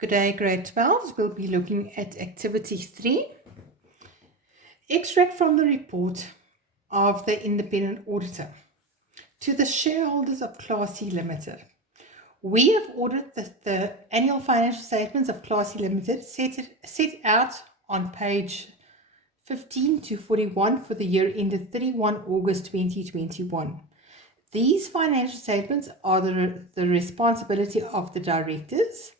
Good day, grade 12s. We'll be looking at activity 3. Extract from the report of the independent auditor. To the shareholders of Class C Limited. We have audited the annual financial statements of Class C Limited set out on page 15 to 41 for the year ended 31 August 2021. These financial statements are the responsibility of the directors.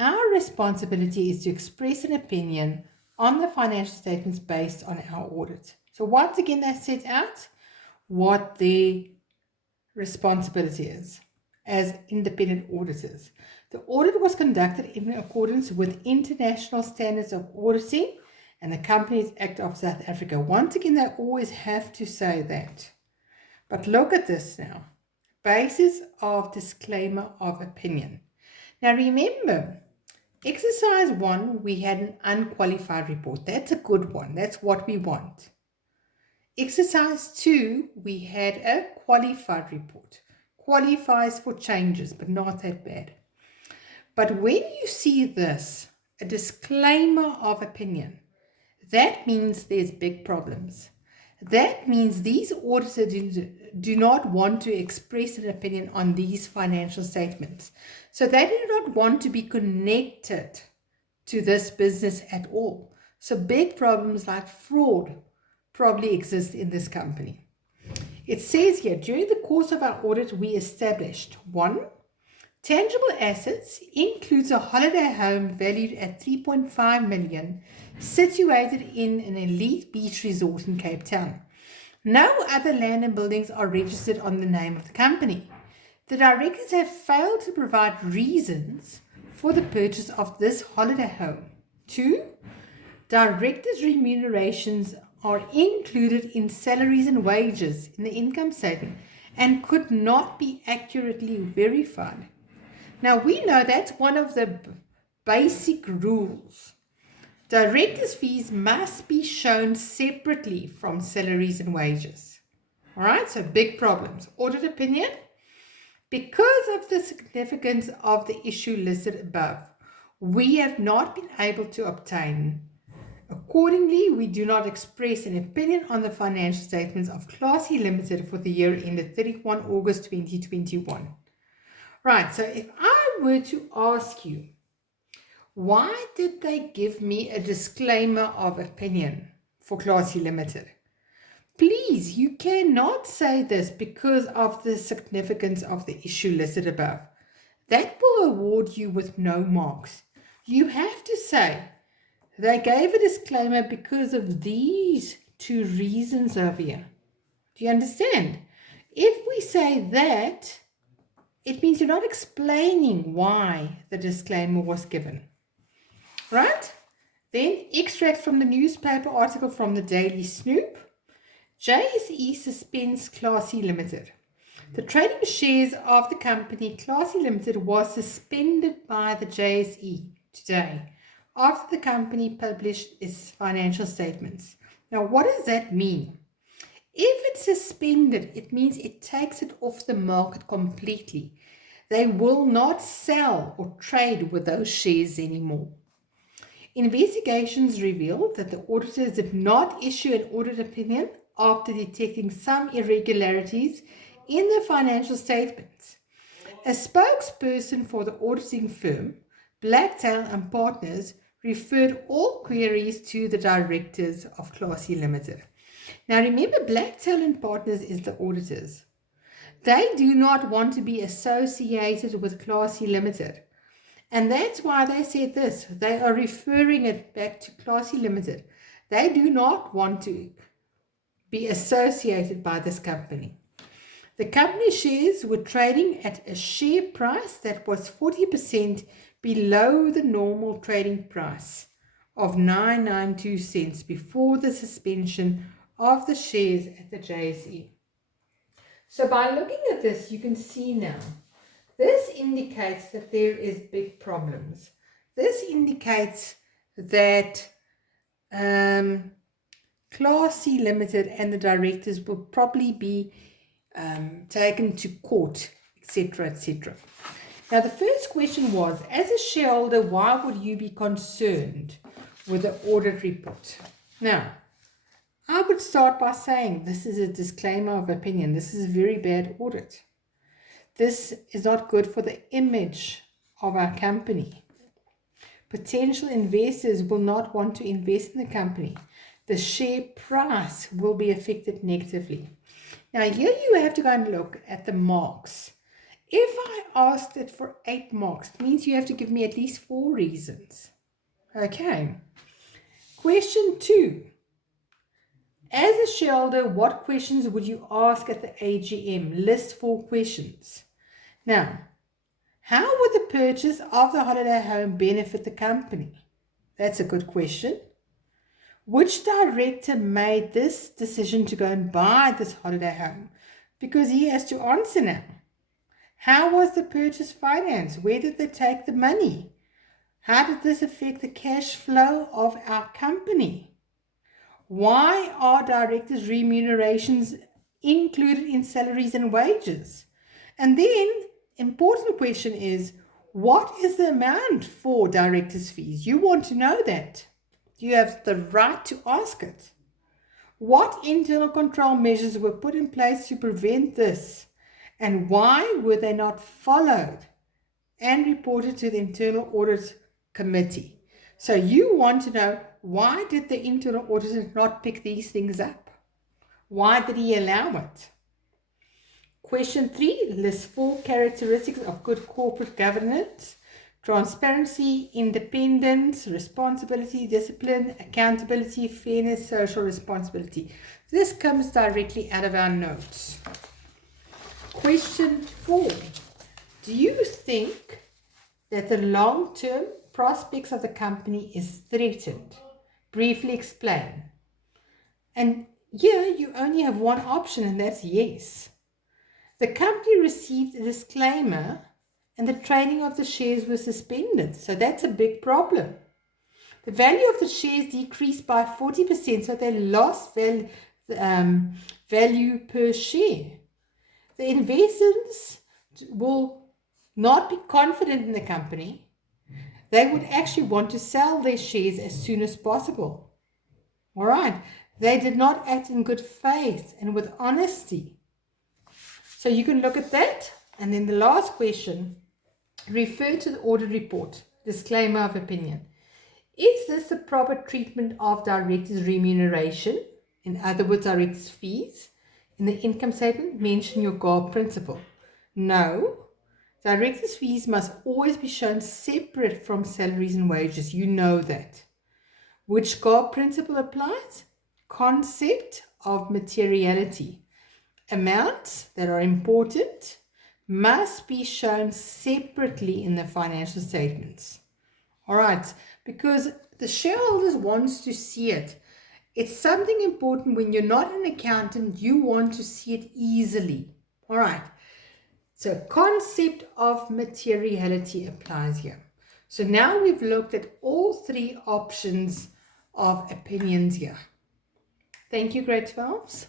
Our responsibility is to express an opinion on the financial statements based on our audit. So once again, they set out what their responsibility is as independent auditors. The audit was conducted in accordance with international standards of auditing and the Companies Act of South Africa. Once again, they always have to say that. But look at this now. Basis of disclaimer of opinion. Now remember, exercise 1, we had an unqualified report. That's a good one. That's what we want. Exercise 2, we had a qualified report. Qualifies for changes, but not that bad. But when you see this, a disclaimer of opinion, that means there's big problems. That means these auditors do not want to express an opinion on these financial statements. So they do not want to be connected to this business at all. So big problems like fraud probably exist in this company. It says here, during the course of our audit, we established 1. Tangible assets includes a holiday home valued at 3.5 million, situated in an elite beach resort in Cape Town. No other land and buildings are registered on the name of the company. The directors have failed to provide reasons for the purchase of this holiday home. 2. Directors' remunerations are included in salaries and wages in the income statement and could not be accurately verified. Now, we know that's one of the basic rules. Directors' fees must be shown separately from salaries and wages. All right, so big problems. Audit opinion. Because of the significance of the issue listed above, we have not been able to obtain. Accordingly, we do not express an opinion on the financial statements of Class C Limited for the year ended 31 August 2021. Right, so if I were to ask you, why did they give me a disclaimer of opinion for Class C Limited? Please, you cannot say this because of the significance of the issue listed above. That will award you with no marks. You have to say, they gave a disclaimer because of these 2 reasons over here. Do you understand? If we say that, it means you're not explaining why the disclaimer was given. Right? Then extract from the newspaper article from the Daily Snoop. JSE suspends Class C Limited. The trading shares of the company Class C Limited was suspended by the JSE today after the company published its financial statements. Now, what does that mean? If it's suspended, it means it takes it off the market completely. They will not sell or trade with those shares anymore. Investigations revealed that the auditors did not issue an audit opinion after detecting some irregularities in the financial statements. A spokesperson for the auditing firm, Blacktail and Partners, referred all queries to the directors of Class C Limited. Now remember, Blacktail and Partners is the auditors. They do not want to be associated with Class C Limited. And that's why they said this. They are referring it back to Class C Limited. They do not want to be associated by this company. The company shares were trading at a share price that was 40% below the normal trading price of 992 cents before the suspension of the shares at the JSE. So by looking at this, you can see now, this indicates that there is big problems. This indicates that Class C Limited and the directors will probably be taken to court, etc., etc. Now, the first question was, as a shareholder, why would you be concerned with the audit report? Now, I would start by saying this is a disclaimer of opinion. This is a very bad audit. This is not good for the image of our company. Potential investors will not want to invest in the company. The share price will be affected negatively. Now, here you have to go and look at the marks. If I asked it for 8 marks, it means you have to give me at least 4 reasons. Okay. Question 2. As a shareholder, what questions would you ask at the AGM? List 4 questions. Now, how would the purchase of the holiday home benefit the company? That's a good question. Which director made this decision to go and buy this holiday home? Because he has to answer now. How was the purchase financed? Where did they take the money? How did this affect the cash flow of our company? Why are directors' remunerations included in salaries and wages? And then, important question is, what is the amount for directors' fees? You want to know that. You have the right to ask it. What internal control measures were put in place to prevent this? And why were they not followed and reported to the Internal Audit Committee? So you want to know, why did the internal auditor not pick these things up? Why did he allow it? Question 3, list 4 characteristics of good corporate governance: transparency, independence, responsibility, discipline, accountability, fairness, social responsibility. This comes directly out of our notes. Question 4, do you think that the long-term prospects of the company is threatened? Briefly explain. And here you only have one option, and that's yes. The company received a disclaimer and the trading of the shares was suspended. So that's a big problem. The value of the shares decreased by 40%, so they lost value per share. The investors will not be confident in the company. They would actually want to sell their shares as soon as possible. All right. They did not act in good faith and with honesty. So you can look at that. And then the last question, refer to the audit report. Disclaimer of opinion. Is this the proper treatment of directors' remuneration? In other words, directors' fees. In the income statement, mention your Gr12 principle. No. Directors' fees must always be shown separate from salaries and wages. You know that. Which Gr12 principle applies? Concept of materiality. Amounts that are important must be shown separately in the financial statements. All right, because the shareholders wants to see it. It's something important. When you're not an accountant, you want to see it easily. All right. So concept of materiality applies here. So now we've looked at all 3 options of opinions here. Thank you, grade 12s.